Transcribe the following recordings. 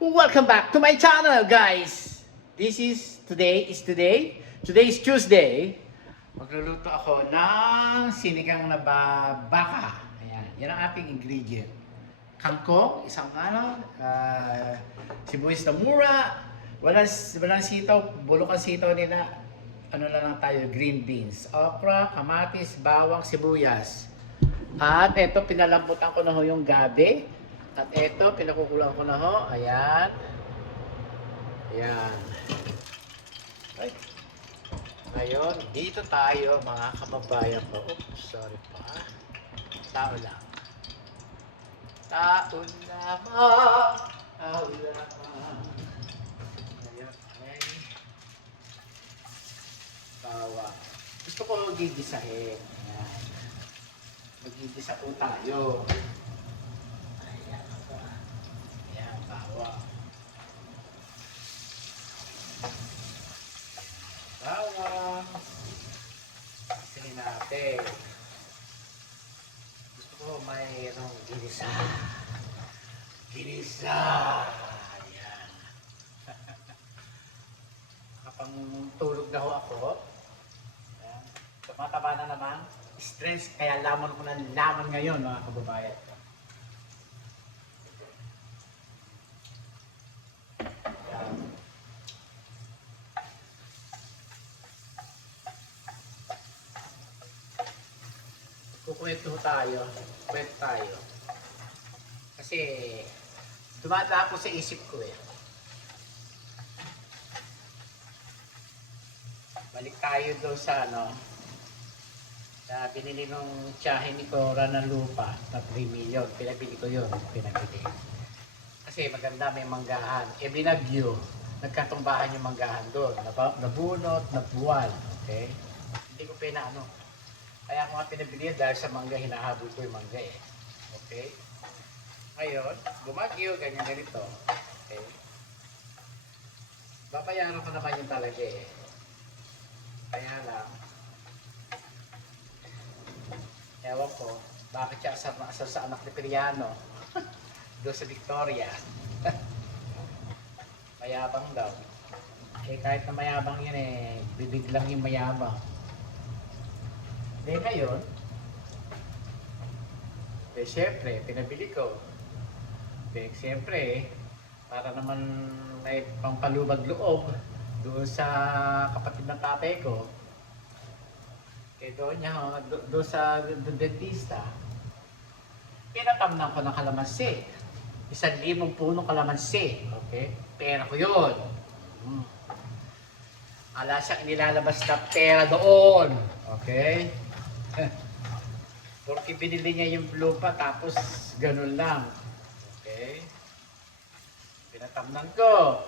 Welcome back to my channel, guys. Today is Tuesday. Magluluto ako ng sinigang na baka. Ayan, yan ang ating ingredient. Kangkong, isang sibuyas na mura, walang sitaw, bulok ang sitaw nila. Ano na lang tayo, green beans, okra, kamatis, bawang, sibuyas. At eto, pinalambutan ko na ho yung gabi. At eto, pinakukulang ko na ho. Ayan. Ayan. Ay. Ngayon, dito tayo mga kababayan ko. Oops, sorry pa. Tao lang. Tao lamang. Tao lamang. Ngayon, ay. Bawang. Gusto ko gigisahin. Ayan. Magigisa po tayo. Ayan, bawang. Bawang. Sinin natin. Gusto ko may ginisa. Ginisa. Ayan. Kapag tulog na ho ako, ayan, tumataba na naman. Stress, kaya laman ko ng laman ngayon, mga kababayan. Kukwento tayo. Kasi dumadaan po sa isip ko eh. Balik tayo doon sa na binili nung tiyahin ni Cora ng lupa na 3 million. Pinabili ko yun. Kasi maganda, may manggahan. Binagyo, nagkatumbahan yung manggahan doon. Nabunot, nabuwal. Okay? Hindi ko Kaya ako nga pinabili dahil sa mangga, hinahabol ko yung mangga eh. Okay? Ngayon, bumagyo, ganito. Okay? Babayaran ko naman yung talaga eh. Kaya lang, ewan ko, bakit siya asal sa anak ni Periano? Doon sa Victoria. Mayabang daw. Eh kahit na mayabang yun eh, bibig lang yung mayabang. Ngayon, siyempre, pinabili ko. Siyempre, para naman may pampalubag loob doon sa kapatid ng tatay ko. Doon sa dentista, pinatamnan ko ng kalamansi. 1,000 punong kalamansi. Okay? Pera ko yun. Ala siya inilalabas na pera doon. Okay? Porque binili niya yung lupa tapos ganun lang. Okay? Pinatamnan ko.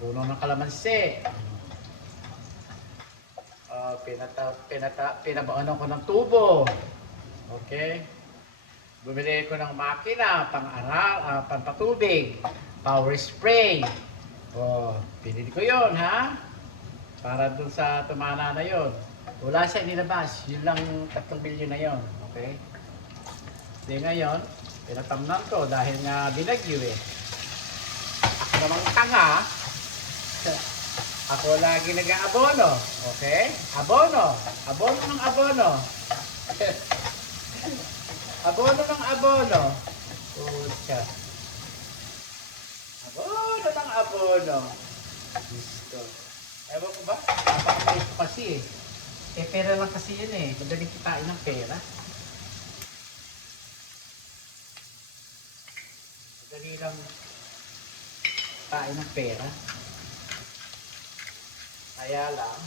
Puno ng kalamansi. Pinabaonan ko ng tubo. Okay? Bumili ko ng makina, pampatubig, power spray. Pinili ko yon ha? Para dun sa tumana na yon. Wala siya nilabas. Yun lang 3 bilyon na yon. Okay? Ngayon, pinatamnan ko dahil nga binagyo eh. Ako namang tanga. Ako lagi nag-aabono. Okay? Abono. Abono ng abono. Abono ng abono. Pucha. Abono ng abono. Gusto. Ewan ko ba? Napakapait ko kasi eh. Pera lang kasi yun eh. Madaling kitain ng pera. Madali lang kitain ng pera. Kaya lang.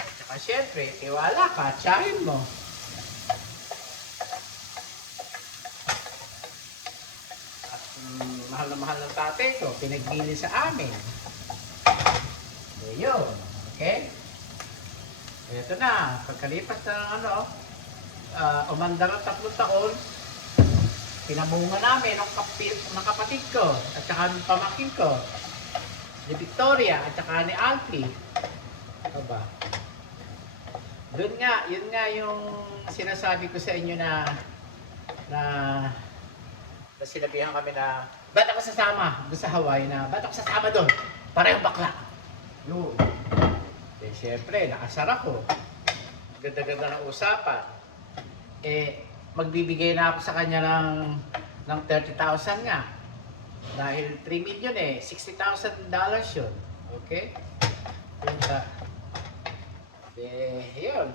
At saka syempre, tiwala ka, tsahin mo. At mahal na mahal ng tatay ko, pinagbili sa amin. Yun. Okay? Ito na, pagkalipas ng umandar ng 3 taon, pinabunga namin ng kapatid ko at saka ng pamangkin ko, ni Victoria at saka ni Alfie. Aba. Yun nga yung sinasabi ko sa inyo na na sinabihan kami na, ba't ako sasama doon sa Hawaii na, ba't ako sasama doon? Parehong bakla. Yun. Eh, syempre, nakasar ako. Ganda-ganda ng usapan. Eh, magbibigay na ako sa kanya ng 30,000 nga. Dahil 3 million eh, $60,000 yun. Okay? Yun sa... yun.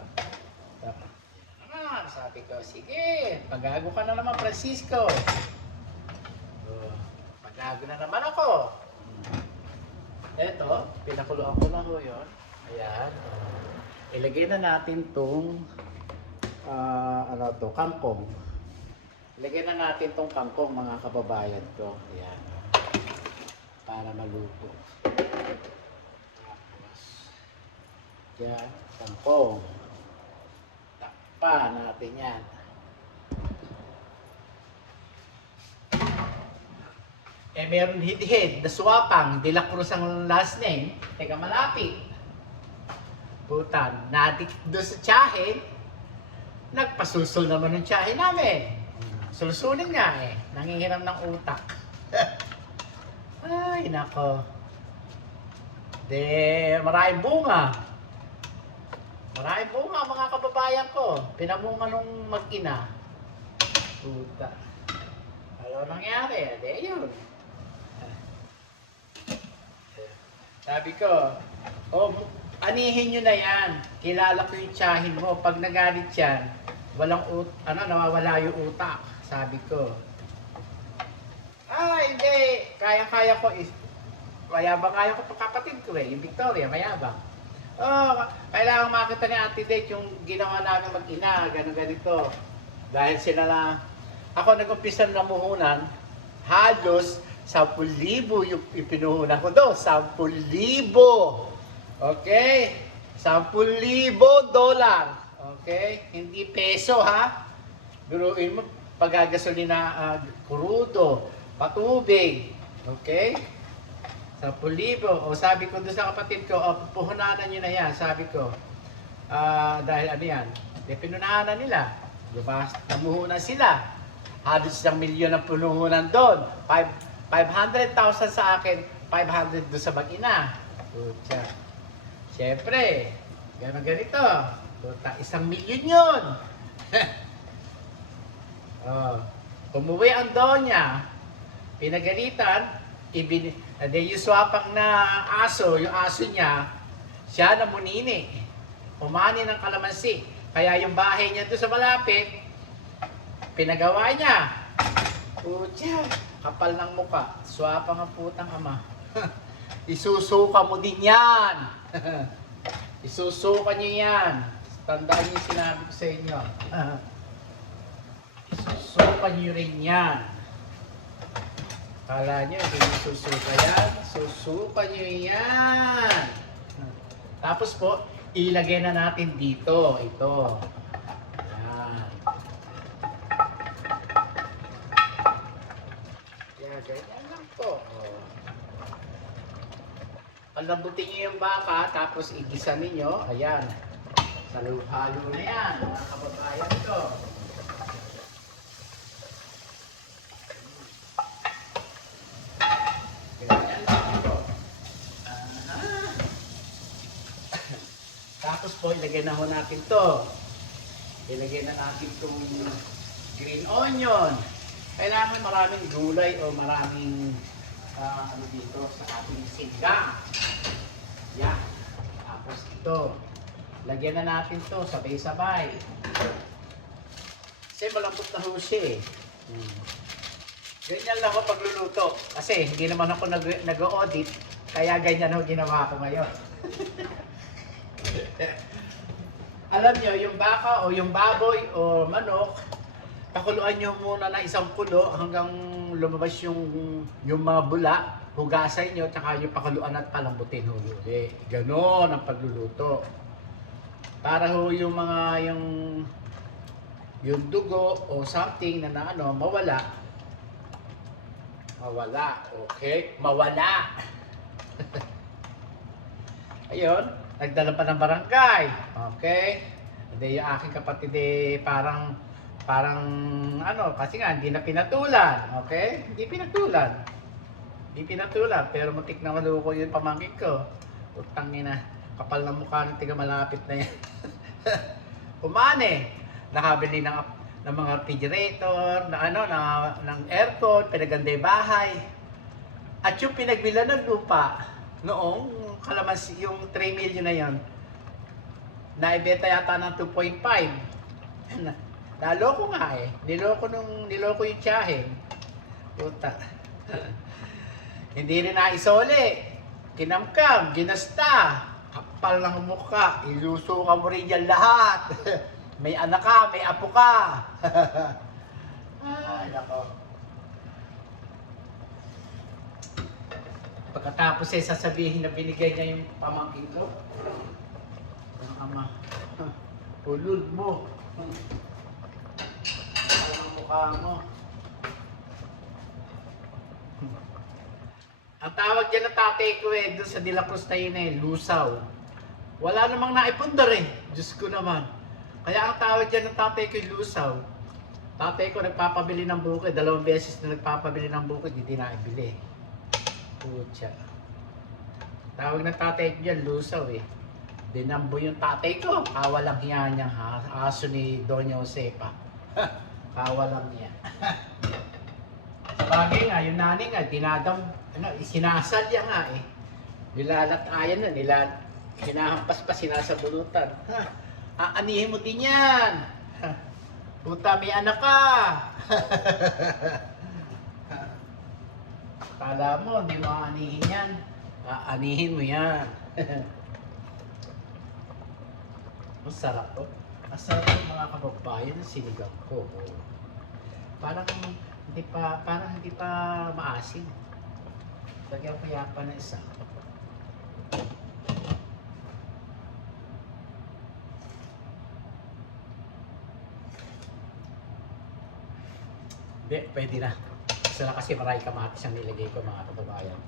Sabi ko, sige, pagago ka na naman, Francisco. Pagago na naman ako. Eto, pinakuluan ko na ho yun. Ayan. Ilagay na natin tong kangkong. Ilagay na natin tong kangkong, mga kababayan ko. Ayan. Para maluto. Tapos, yan, kangkong. Takpan natin yan. Eh, meron hidhead, Daswapang, De La Cruz ang last name. Teka, malapit. Putan, nadikit doon sa tiyahin. Nagpasulsul naman ng tiyahin namin. Sulsulin nga eh. Nangingiram ng utak. Ay, nako. Maraming bunga. Maraming bunga, mga kababayan ko. Pinamunga nung mag-ina. Puta. Ano nangyari? Yun. Sabi ko, anihin nyo na yan. Kilala ko yung tiyahin mo. Pag nagalit yan, nawawala yung utak. Sabi ko. Hindi. Kaya-kaya ko. Mayabang kaya ko pa kapatid ko eh. Yung Victoria, mayabang. Kailangan makita ni Ate Date yung ginawa namin mag-ina. Ganito. Dahil sila na, ako nag-umpisa na muhunan, halos 10,000 yung ipinuhunan ko doon. 10,000. Okay? $10,000. Okay? Hindi peso ha. Biruin mo, pagagasolina, kurudo, patubig. Okay? 10,000. Sabi ko doon sa kapatid ko, puhunanan nyo na yan. Sabi ko, dahil ano yan, pinunahanan nila. Namuhunan sila. Halos 1 milyon ang punuhunan doon. 500,000 sa akin, 500 doon sa mag-ina. Pucha. Siyempre, ganito. Puta, 1 milyon yun. Umuwi ang donya. Pinagalitan, yung swapang na aso, yung aso niya, siya na munini. Umani ng kalamansi. Kaya yung bahay niya doon sa malapit, pinagawa niya. Pucha, kapal ng muka. Swapang ang putang ama. Isusuka mo din yan. Isusuka niyo yan. Tandaan niyo yung sinabi ko sa inyo. Isusuka niyo rin yan. Kala niyo, hindi niyo susuka yan. Susuka niyo yan. Tapos po, ilagay na natin dito. Ito. Yan. Yan, ganyan lang po. Palambutin niyo yung baka, tapos igisa ninyo. Ayan. Halo-halo na yan, mga kababayan ko. Ganyan lang po. Tapos po, ilagay na ho natin to. Ilagay na natin itong green onion. Kailangan maraming gulay o maraming dito sa ating singgang. Yan. Tapos ito. Lagyan na natin to sabay-sabay. Kasi malambot na ho siya eh. Ganyan lang ako pagluluto. Kasi hindi naman ako nag-audit. Kaya ganyan ho ginawa ko ngayon. Alam nyo, yung baka o yung baboy o manok, pakuluan nyo muna na isang kulo hanggang lumabas yung mga bula. Hugasan nyo, tsaka yung pakuluan at palambutin ho. Ganon ang pagluluto. Para ho yung mga yung dugo o something na mawala. Okay? Mawala. Ayun, nagdala pa ng barangay. Okay? Hindi yung aking kapatid parang Parang ano, kasi nga hindi na pinatulan, okay? Hindi pinatulan. Hindi pinatulan, pero muntik na maluko yung pamangkin ko. Utang ina, kapal ng mukha ng tiga malapit na yan. Umane, nakabili ng mga refrigerator, na ano, ng aircon, pinaganda yung bahay. At yung pinagbila ng lupa, noong kalamansi, yung 3 million na yon, naibenta yata ng 2.5. Naloko nga eh. Niloko yung tiyahin. Puta. Hindi rin naisole. Kinamkam, ginasta. Kapal ng mukha. Ilusukan mo rin yan lahat. May anak ka, may apo ka. Ay, nako. Pagkatapos eh, sasabihin na binigay niya yung pamangkin ko. Ang ama. Ulul mo. Ang mukha mo. Ang tawag dyan ng tatay ko eh, doon sa De La Cruz na yun eh, lusaw. Wala namang naipundar eh. Diyos ko naman. Kaya ang tawag dyan ng tatay ko lusaw. Tatay ko nagpapabili ng bukid. 2 beses na nagpapabili ng bukid, hindi naibili. Putya. Tawag ng tatay ko dyan, lusaw eh. Dinambo yung tatay ko. Kawalang hiya niyang aso ni Doña Josepa. Kawalang niya. Sabagay nga, yung nanay nga, sinasalya nga eh. Nilalatayan na, hinahampas pa, sinasabulutan. Aanihin mo din yan. Puta, may anak ka. Kala mo, hindi mo aanihin yan. Aanihin mo yan. Masarap po. Masarap po mga kababayan ng sinigang ko. Parang hindi pa maasim. Lagyan ko yapa na isa. Hindi, pwede na. Isa na kasi maraming kamatis ang nilagay ko mga kababayan.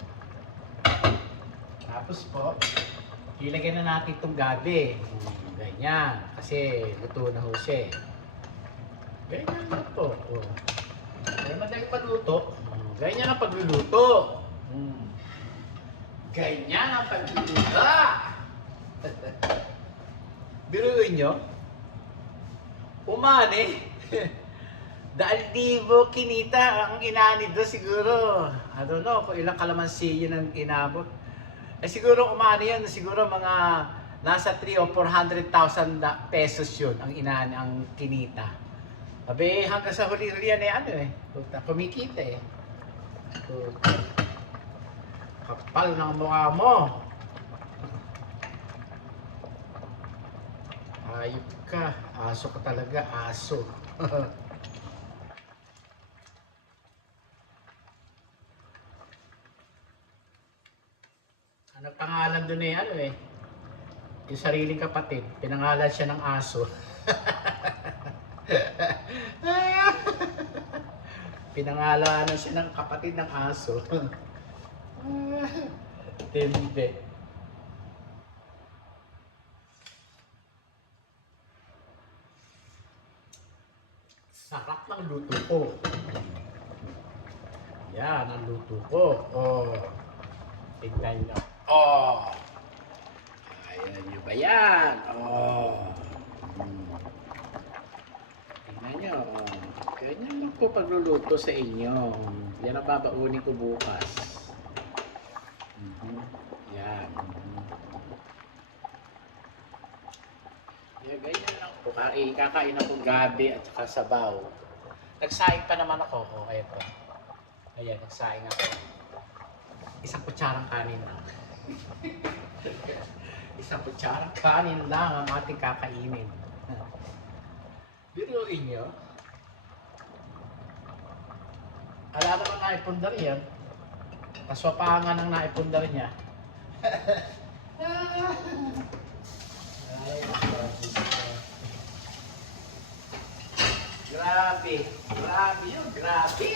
Tapos po, ilagay na natin itong gabi. Ganyan. Kasi luto na ho siya eh. Ganyan na po. Kaya madaling magluto. Ganyan ang pagluluto. Ganyan ang pagluluto. Biruin nyo. Umani. Dahil libo kinita ang inani doon siguro. I don't know kung ilang kalamansi yun ang inabot. Eh siguro umani yan. Siguro mga nasa 300,000 o 400,000 pesos yun ang inani, ang kinita. Sabi hanggang sa huli-huli yan eh ano eh. Kumikita eh. Kapal ng mukha mo. Ayop ka. Aso ka talaga. Aso. Ano pangalan doon eh? Ano eh? Yung sariling kapatid. Pinangalan siya ng aso. Pinangalanan siya ng kapatid ng aso. Tindi. Sarap ng luto ko. Yan ang luto ko. Oh. Tignan nyo. Oh. Ayan nyo ba yan? Oh. Tignan nyo. Oh. Ganyan lang po pagluluto sa inyo. Yan ang babaunin ko bukas. Yan. Yan, ganyan lang po. Kakain ako gabi at saka sabaw. Nagsaing pa naman ako. Oh, eto. Ayan, nagsaing ako. Isang kutsarang kanin lang. Isang kutsarang kanin lang ang ating kakainin. Biruin nyo. Ala naman naipundar yan. Kaswapangan ang naipundar niya. Ay, grabe. Grabe yun. Grabe.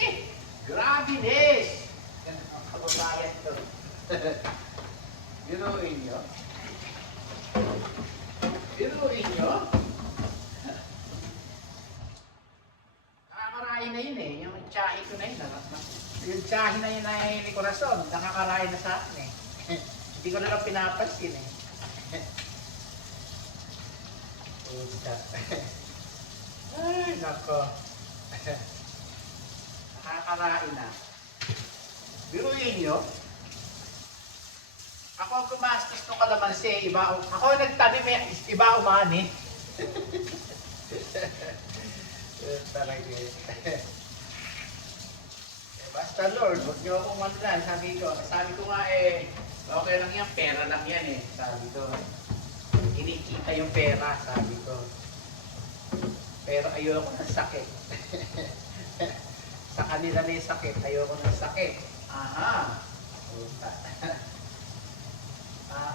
Grabe nis. Yan ang kababayan to. Biruin nyo. Biruin nyo. na yun. Yung tsahin na yun ay ni Corazon, nakakarain na sa akin eh. Hindi ko na lang pinapansin eh. Puta. Ay, nako. Nakakarain na. Biruin nyo. Ako ang kumastos ng kalamansi, iba ako nagtanim eh, iba umani. Talaga eh. Basta Lord, huwag niyo akong manlan, sabi ko nga eh, okay lang yan, pera lang yan eh, sabi ko. Inikita yung pera, sabi ko. Pero ayoko ng sakit. Sa kanila may sakit, ayoko ng sakit. Aha.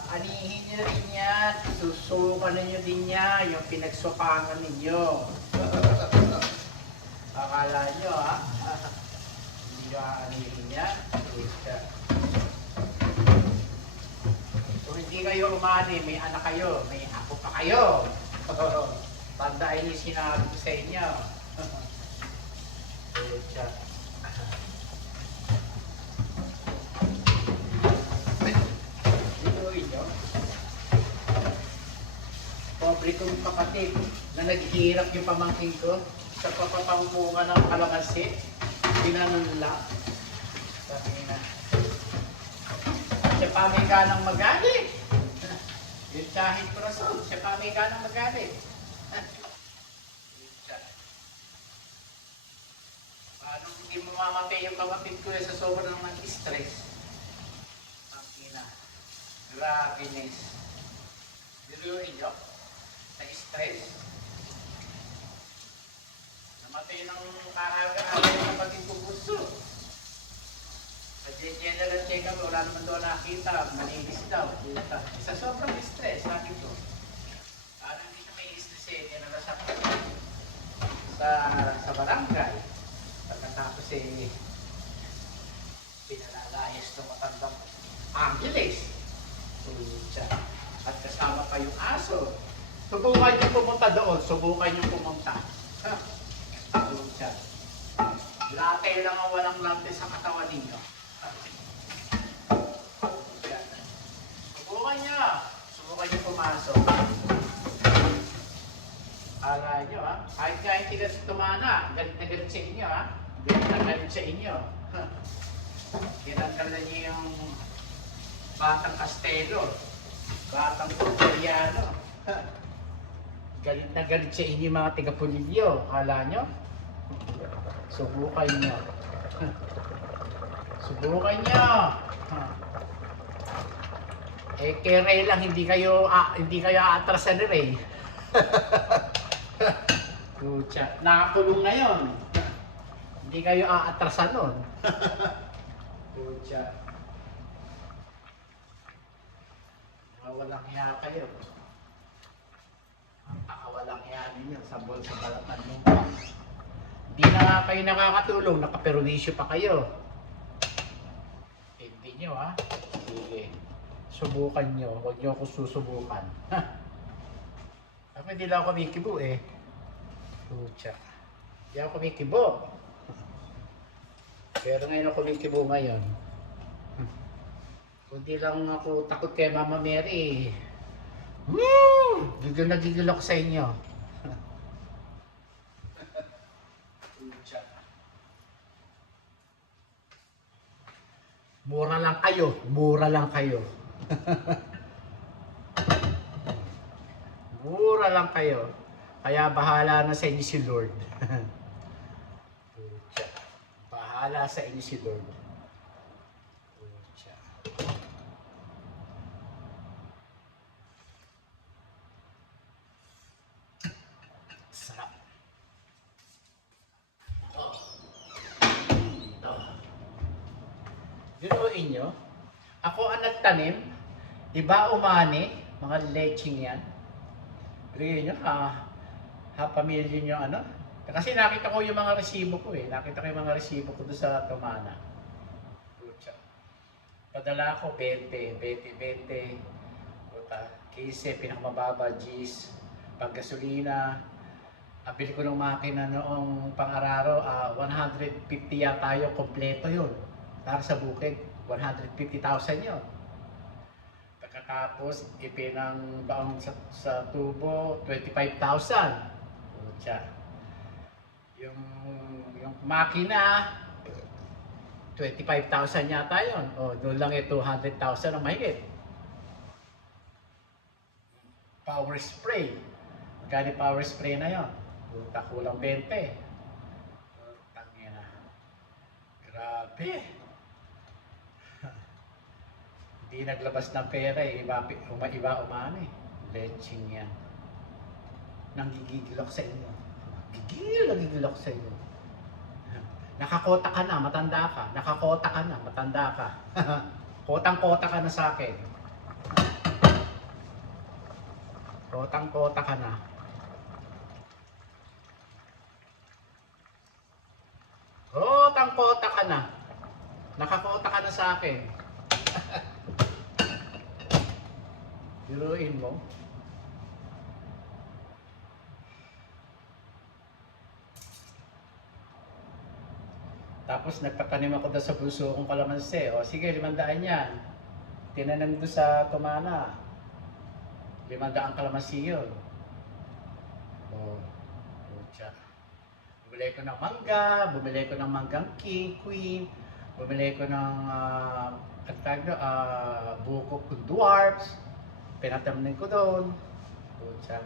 Anihin nyo rin yan, susukan ninyo din yan, yung pinagsukangan ninyo. Akala nyo ha? Hindi nyo anihin yan. Kung hindi kayo umani, may anak kayo, may apo pa kayo. Tandaan niyo sinabi ko sa inyo. Pobre kong kapatid na naghihirap yung pamangkin ko sa papapangunga ng kalamansi. Pinanunla. Sabi na. Siya pa may ganang magalit. Yung kahit Corazon, siya pa may ganang magalit. Paano hindi mo mamapay yung kapatid ko sa sobrang ng stress? Ang ina. Graviness. Diluin nyo? Na-stress. Namatay ng kaaga-aga yung kapatid ko gusto. Sa general check-up, wala naman doon nakita. Malinis daw. Sa sobrang stress, sabi ko. Parang hindi na may stress eh. Ninalasap ko sa barangay. Pagkatapos eh, pinalalayas ng matandang Angeles. At kasama pa yung aso. Subukan nyo pumunta doon. Subukan nyo pumunta. Latte lang ang walang latte sa katawan ninyo. Subukan nyo. Subukan nyo pumasok. Akala nyo ha. Kahit tigas tumana. Galit na galit sa inyo ha. Galit na galit sa inyo. Kinagkalan nyo yung Batang Castelo. Batang Porteriano. Galit na galit sa inyo mga tiga-Pulilyo. Akala nyo? Subukan nyo. Subukan nyo. Eh, kay Ray lang, hindi kayo aatrasan ni Ray. Pucha. Nakakulong na yun. Hindi kayo aatrasan nun. Pucha. Walang hiya kayo. Walang hiya ninyo sa balatan mo. Hindi na nga kayo nakakatulong, nakaperwisyo pa kayo. Hindi nyo ha. Sige. Subukan nyo. Huwag nyo ako susubukan. Ako hindi lang ako kumikibo eh. Pucha. Hindi ako kumikibo. Pero ngayon ako kumikibo ngayon. Hindi lang ako takot kay Mama Mary. Gigil na gigil ako sa inyo. Mura lang kayo. Mura lang kayo. Mura lang kayo. Kaya bahala na sa inyo si Lord. Bahala sa inyo si Lord. Sarap. Biruin nyo, ako ang nagtanim, iba umani, mga leching yan. Biruin nyo, pamilya nyo ano. Kasi nakita ko yung mga resibo ko eh. Nakita ko yung mga resibo ko doon sa Tumana. Padala ko 20, 15, pinakamababa, G's, paggasolina, Nabili ko ng makina noong pang-araro, 150 yata yung kompleto yun. Para sa bukid, 150,000 yun. Pagkatapos, ipinang baong sa tubo, 25,000. Pucha. Yung, yung makina, 25,000 yata yun. O, doon lang 200,000 ang mahigit. Power spray. Magkano power spray na yun? Puta, kulang 20. Tangina. Grabe. Hindi naglabas ng pera eh. Iba umano eh. Leching yan. Nanggigigil ako sa inyo. Nagigigil ako sa inyo. Nakakota ka na, matanda ka. Nakakota ka na, matanda ka. Kotang-kota ka na sa akin. Kotang-kota ka na. Kotang-kota ka na. Nakakota ka na sa akin. Biruin mo. Tapos nagpatanim ako doon sa bunso kong kalamansi. O sige, 500 yan. Tinanim doon sa Tumana. 500 kalamansi yun. O, pucha. Bumili ko ng mangga, bumili ko ng manggang king, queen, bumili ko ng buko kong dwarfs. Pinatanim ko doon. Pucha.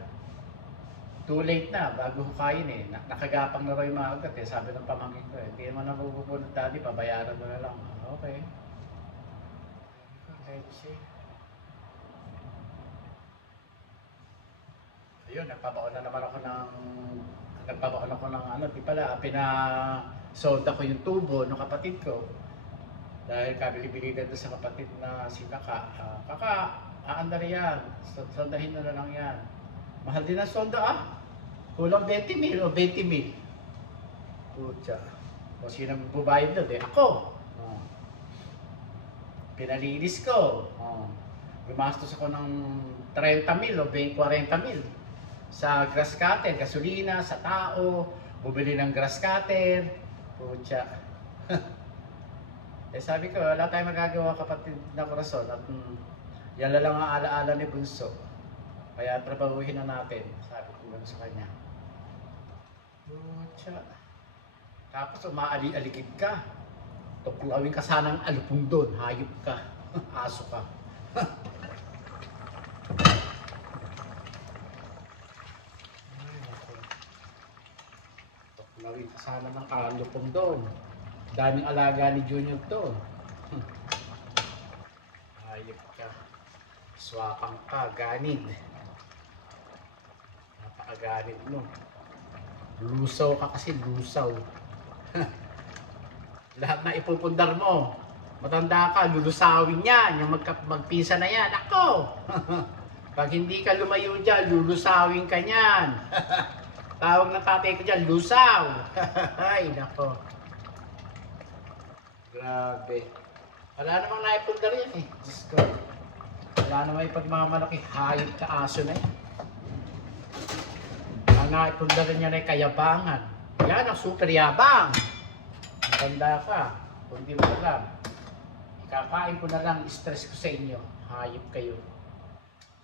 Too late na, bago hukayin eh. Nakagapang na raw yung mga ugat eh. Sabi ng pamangkin ko eh, hindi naman napupunod dati, pabayaran mo na lang. Okay. Leche. Ayun, nagpabaon ako ng ano, di pala, pina-sold ako yung tubo ng kapatid ko. Dahil kabili-bili na doon sa kapatid na si Kaka. Kaka, aandar yan, soldahin na lang yan. Mahal din ang solda ah. Kulang 20,000 o 20,000. Pucha. O sino bubayad doon eh? Ako. Pinalinis ko. Gumastos ako ng 30,000 o 40,000 sa grass cutter, gasolina, sa tao, bumili ng grass cutter. Pucha. Eh sabi ko, wala tayong magagawa kapatid na korason at yan lang ang alaala ni Bunso. Kaya trabahuhin na natin, sabi ko gano'n sa kanya. Pucha. Tapos umaali-aligid ka. Tuklawin ka sanang alupong doon, hayop ka, aso ka. Tuklawin ka sana ng alupong doon. Daming alaga ni Junior doon. Hayop ka. Swapang ka, ganid. Napakaganid mo. Lusaw ka kasi, lusaw. Lahat na ipupundar mo. Matanda ka, lulusawin yan. Yung magpisa na yan. Ako! Pag hindi ka lumayo dyan, lulusawin ka niyan. Tawag ng tatay ko dyan, lusaw. Ay, nako. Grabe. Wala namang naipundar yan eh. Diyos ko. Wala namang ipagmamalaki. Hayop ka aso na yan. Ang naipundar niya na kayabangan. Yan ang super yabang. Matanda ka. Kung di mo alam. Ikakain ko na lang stress ko sa inyo. Hayop kayo.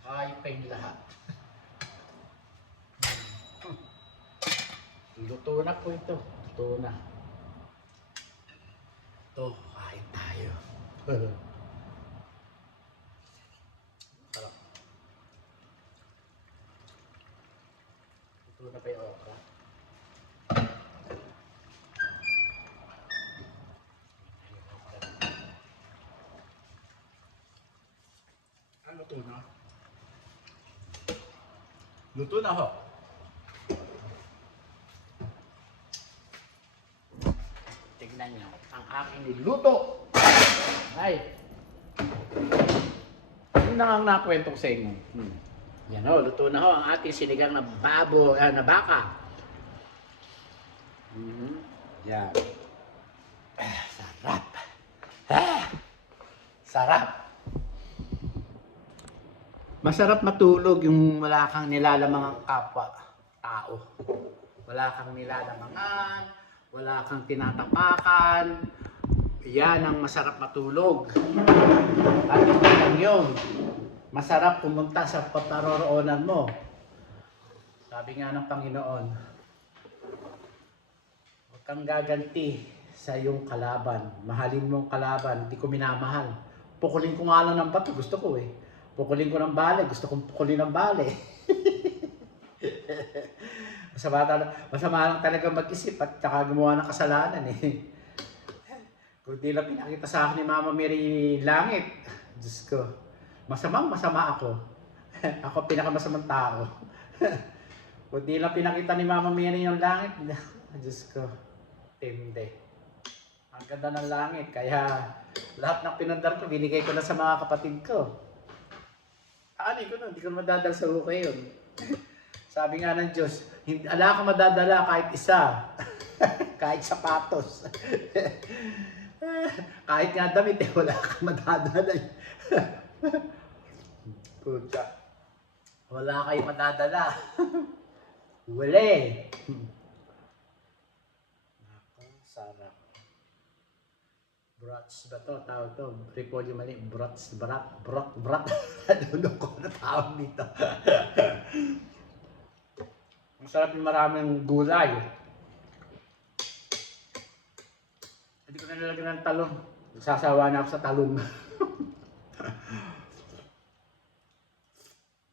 Hayop kayong lahat. Luto na po ito. Luto na. Ito, kain tayo. Sarap. Luto na pa yung okra. Luto na. Luto na ho. Tignan nyo ang aking niluto. Ay. Yun na ang nakwento ko sa inyo. Yan ho, luto na ho ang ating sinigang na na baka. Yan. Sarap. Sarap. Masarap matulog yung wala kang nilalamang ang kapwa tao. Wala kang nilalamangan, wala kang tinatapakan. Yan ang masarap matulog. At ito lang yun. Masarap pumunta sa paparoroonan mo. Sabi nga ng Panginoon, huwag kang gaganti sa iyong kalaban. Mahalin mong kalaban, hindi ko minamahal. Pukulin ko nga lang ng bato, gusto ko eh. Pukulin ko ng bale, gusto kong pukulin ng bale. Masama lang talaga mag-isip at saka gumawa ng kasalanan eh. Kung di lang pinakita sa akin ni Mama Mary langit, Diyos ko, masama ako. Ako pinakamasamang tao. Kung di lang pinakita ni Mama Mary yung langit, Diyos ko, tindi. Ang ganda ng langit, kaya lahat ng pinundar ko, binigay ko na sa mga kapatid ko. Ano ko nun, hindi ko madadala sa hukay yun. Sabi nga ng Diyos, ala ka madadala kahit isa. Kahit sapatos. Kahit nga damit, wala kang madadala. Pucha. Wala kayong madadala. Wala. Ako, sarap. Brats ba to? Tawag to. Repolyo mali. Brats. Brat. Ano ko na tawag dito. Masarap yung maraming gulay. Hindi ko na nilagyan ng talong. Nagsasawa na ako sa talong.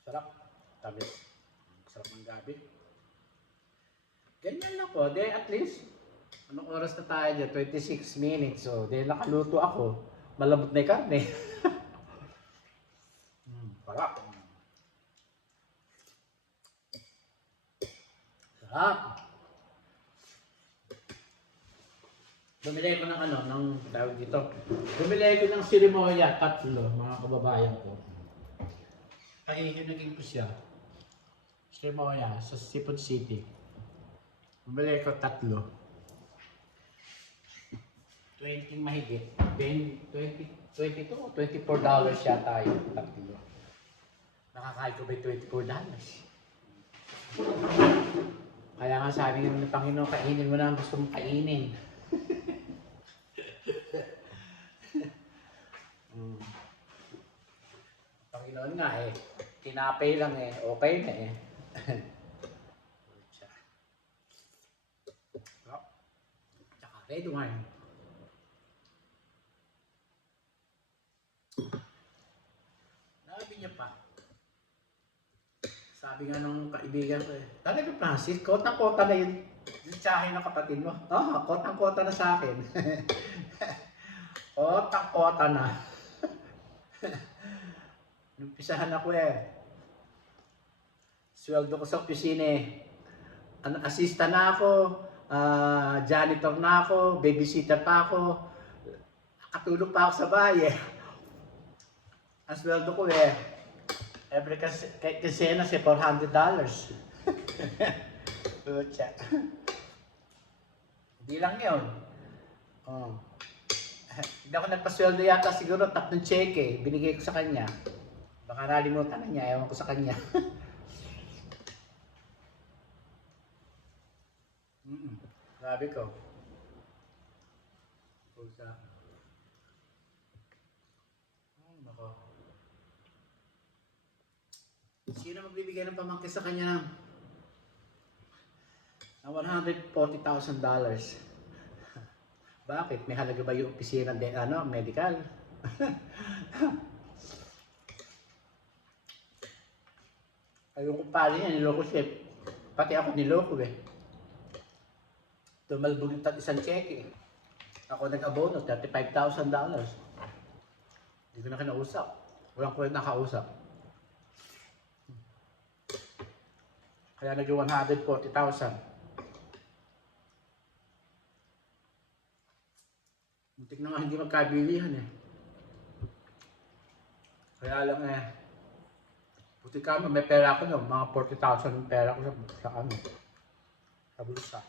Sarap. Tamis. Sarap ng gabi. Ganyan lang po. De, at least, anong oras na tayo dyan? 26 minutes. So, de, nakaluto ako. Malambot na yung karne. Sarap. Sarap. Bumili ko ng ng tawag dito. Bumili ko ng sirimoya, 3, mga kababayan ko. Kahihinagin ko siya. Sirimoya sa Sipon City. Bumili ko 3. 20 mahigit. 22 o $24 yata yung 3. Nakakain ko ba $24? Kaya nga sabi ng Panginoon, kainin mo na ang gusto mong kainin. Panginoon nga eh, tinapay lang eh, okay na eh. Tsaka red wine. Sabi niya pa, sabi nga nung kaibigan ko eh, talaga Francis, kotang-kota na yun tsahin ng kapatid mo. Kotang-kota na sa akin. Kotang-kota na. Umpisahan ako eh. Sweldo ko sa opisina eh. Assistant na ako, janitor na ako, babysitter pa ako, katulog pa ako sa bahay eh. Ang sweldo ko eh, every kasena si $400. Pucha. Hindi lang yun. Hindi ako nagpasweldo yata siguro 3 cheque binigay ko sa kanya. Baka nalimutan na niya, ewan ko sa kanya. Grabe ko. Pucha. Nako. Sino magbibigay ng pamangkin sa kanya ng $140,000? Bakit? May halaga ba yung opisina de medical? Ayun kung pala niya, niloko siya. Pati ako niloko eh. Tumalbog yung isang cheque. Ako nag-abono, $35,000. Hindi ko na kinausap. Walang ko nakausap. Kaya nag-140,000. Muntik na nga hindi magkabilihan eh. Kaya lang eh. Buti ka may pera ako no, mga 40,000 yung pera ko sa sa bulsa.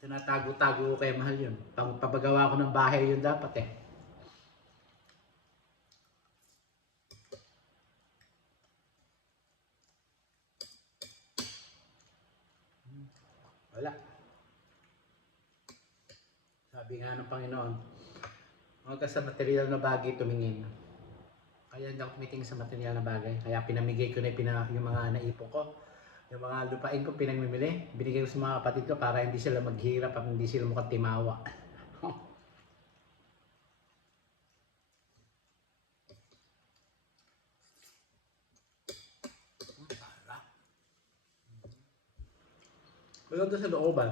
Tinatago-tago ko kaya mahal yun. Pabagawa ko ng bahay yun dapat eh. Sabi nga ng Panginoon, huwag ka sa material na bagay tumingin. Kaya hindi ako tumitingin sa material na bagay. Kaya pinamigay ko na yung mga naipon ko. Yung mga lupain ko pinagmimili. Binigay ko sa mga kapatid ko para hindi sila maghirap at hindi sila mukhang timawa. Maganda sa looban.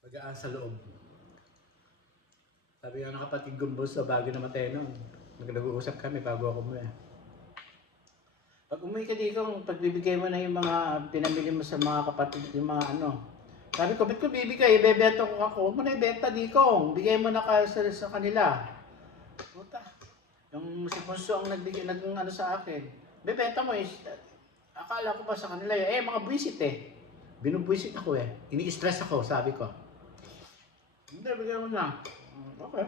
Magaan sa loob. Sabi nga ng kapatid gumbos sa Baguio na Mateno. Nag-uusap kami bago ako umuwi. Pag umuwi ka dito, pagbibigay mo na yung mga pinamili mo sa mga kapatid, yung mga ano. Sabi ko, ba't ko bibigay? Ibebenta ko ako. Huwag mo na ibenta dito. Bigay mo na sa kanila. Puta. Yung si Ponso ang nagbigay, ano sa akin. Bebenta mo eh. Akala ko pa sa kanila eh, mga buwisit eh. Binubwisit ako eh. Ini-stress ako, sabi ko. Hindi, bigyan mo na. Okay.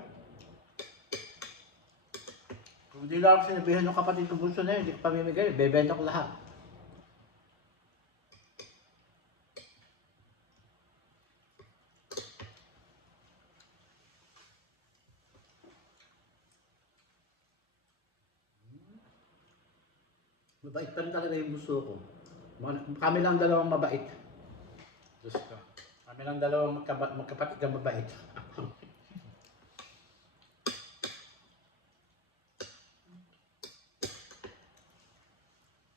Kung hindi lang ako sinabihan ng kapatid ko bunso na yun, hindi ko pamimigay, bebenta ko lahat. Mabait pa rin talaga yung bunso ko. Kami lang dalawang mabait. Diyos ko. Kami lang dalawang magkapatid na mabait.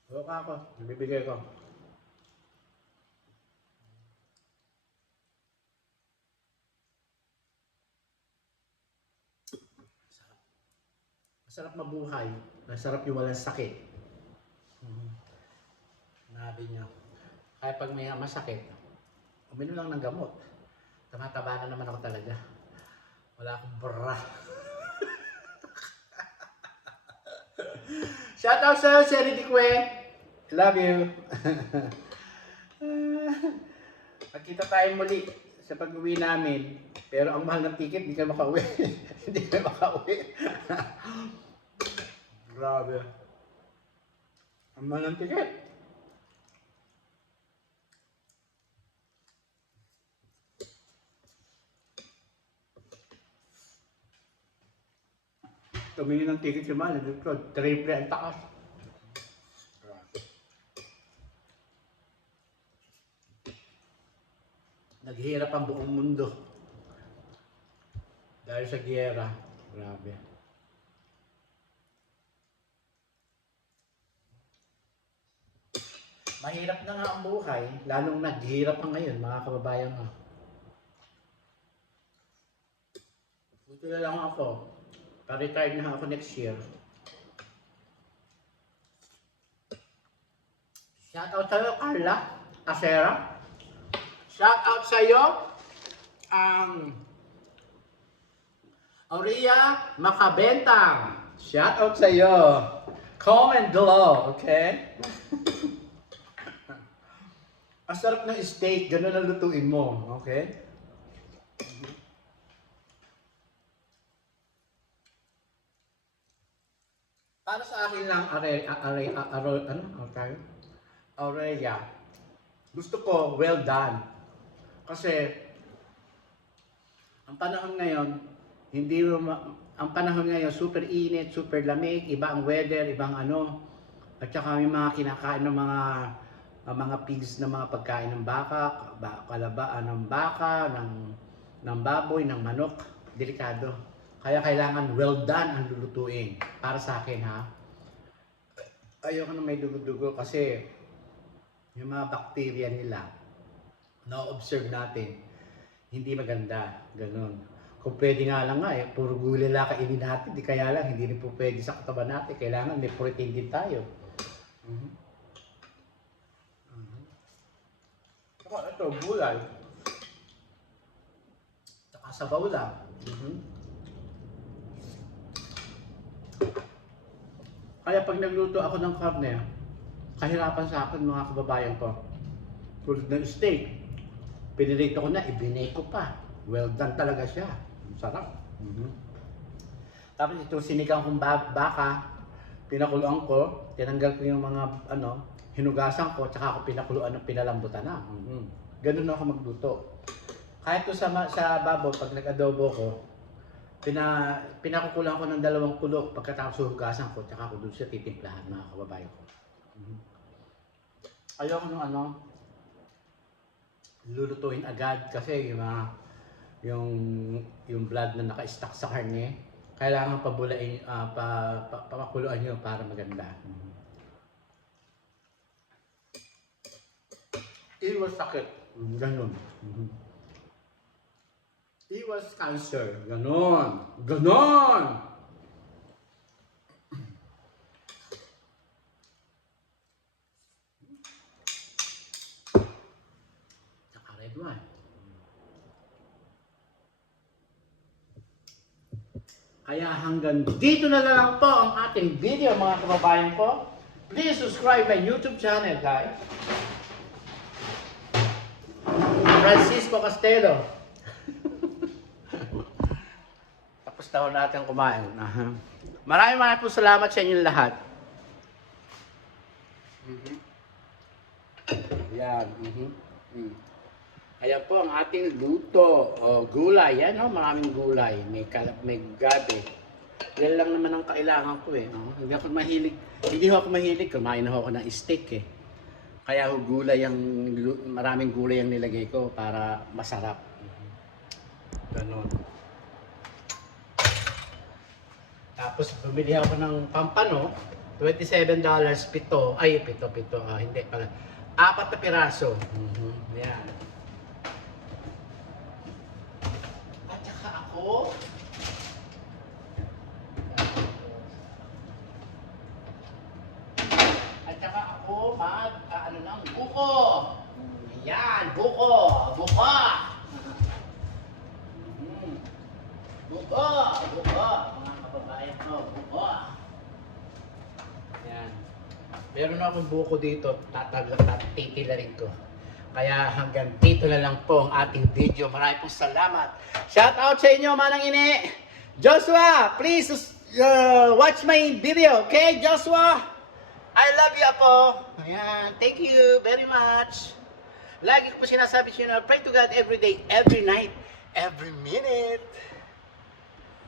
Huwag ako, bibigay ko. Masarap mabuhay. Masarap yung walang sakit. Nabi niyo. Kaya pag may masakit, uminom lang ng gamot. Tumataba na naman ako talaga. Wala akong bra. Shout out sa'yo, Sherry Dikwe. Love you. Magkita tayo muli sa pag-uwi namin. Pero ang mahal ng ticket, hindi ka makauwi. Hindi ka makauwi. Grabe. Ang mahal ng ticket. Tumingin ng ticket si Manny, triple ang taas. Naghihirap ang buong mundo. Dahil sa giyera. Grabe. Mahirap na nga ang buhay, lalong naghihirap pa ngayon, mga kababayan nga. Buti na lang ako. Pa-retire na ako next year. Shout out sa'yo, Carla Acera. Shout out sa'yo, Aurea Macabentang. Shout out sa'yo. Comment below, okay? Ang sarap ng steak, gano'n ang lutuin mo, okay? Para sa akin lang, Aurea. Gusto ko, well done. Kasi, ang panahon ngayon, ang panahon ngayon, super init, super lamig, iba ang weather, ibang ano. At saka may mga kinakain ng mga pigs na mga pagkain ng baka, kalabaan ng baka, ng baboy, ng manok. Delikado. Kaya kailangan well done ang lulutuin. Para sa akin ha. Ayoko na may dugo-dugo kasi yung mga bakterya nila na-observe natin hindi maganda. Ganon. Kung pwede nga lang nga puro gulay lang kainin natin. Di kaya lang, hindi rin po pwede sa katawan natin. Kailangan may protein din tayo. Saka ito, gulay. Saka sabaw lang. Kaya pag nagluto ako ng karne, kahirapan sa akin mga kababayan ko. Tulad ng steak, pinirito ko na, ibinake ko pa. Well done talaga siya. Ang sarap. Tapos itong sinigang kong baka, pinakuloan ko, tinanggal ko yung mga hinugasan ko, tsaka ako pinakuluan ng pinalambutan na. Ganun ako magluto. Kahit ko sa baboy, pag nag-adobo ko, pinakukulang ko ng 2 kulok pagkatapos hugasan ko, tsaka ako doon siya titimplahan, mga kababayan ko. Ayoko nung lulutuin agad kasi yung blood na naka-stuck sa karne, kailangan pabulain, pamakuluan nyo para maganda. Iwas sakit. Ganon. Iwas cancer. Ganon. Ganon! Tsaka red wine. Kaya hanggang dito na lang po ang ating video, mga kababayan ko. Please subscribe my YouTube channel, guys. Francisco Castelo. Tapos na natin kumain. Maraming po salamat sa inyong lahat. Yan. Ayan po ang ating luto. Gulay. Yan, maraming gulay. May gabi. Yan lang naman ang kailangan ko eh. Hindi ako mahilig. Kumain ako ng steak eh. Kaya maraming gulay ang nilagay ko para masarap. Ganon. Tapos bumili ako ng pampano, $27, pito. Hindi pala. 4 na piraso. Ayan. At saka ako, buko. Yan, buko. Buko. Buko. Mga kababayan ko, buko. Yan. Meron akong buko dito, titilarin ko. Kaya hanggang dito na lang po ang ating video. Maraming pong salamat. Shout out sa inyo, Manang Ine. Joshua, please watch my video, okay, Joshua? I love you po. Ayan, thank you very much. Lagi ko po sinasabi sa inyo, pray to God every day, every night, every minute.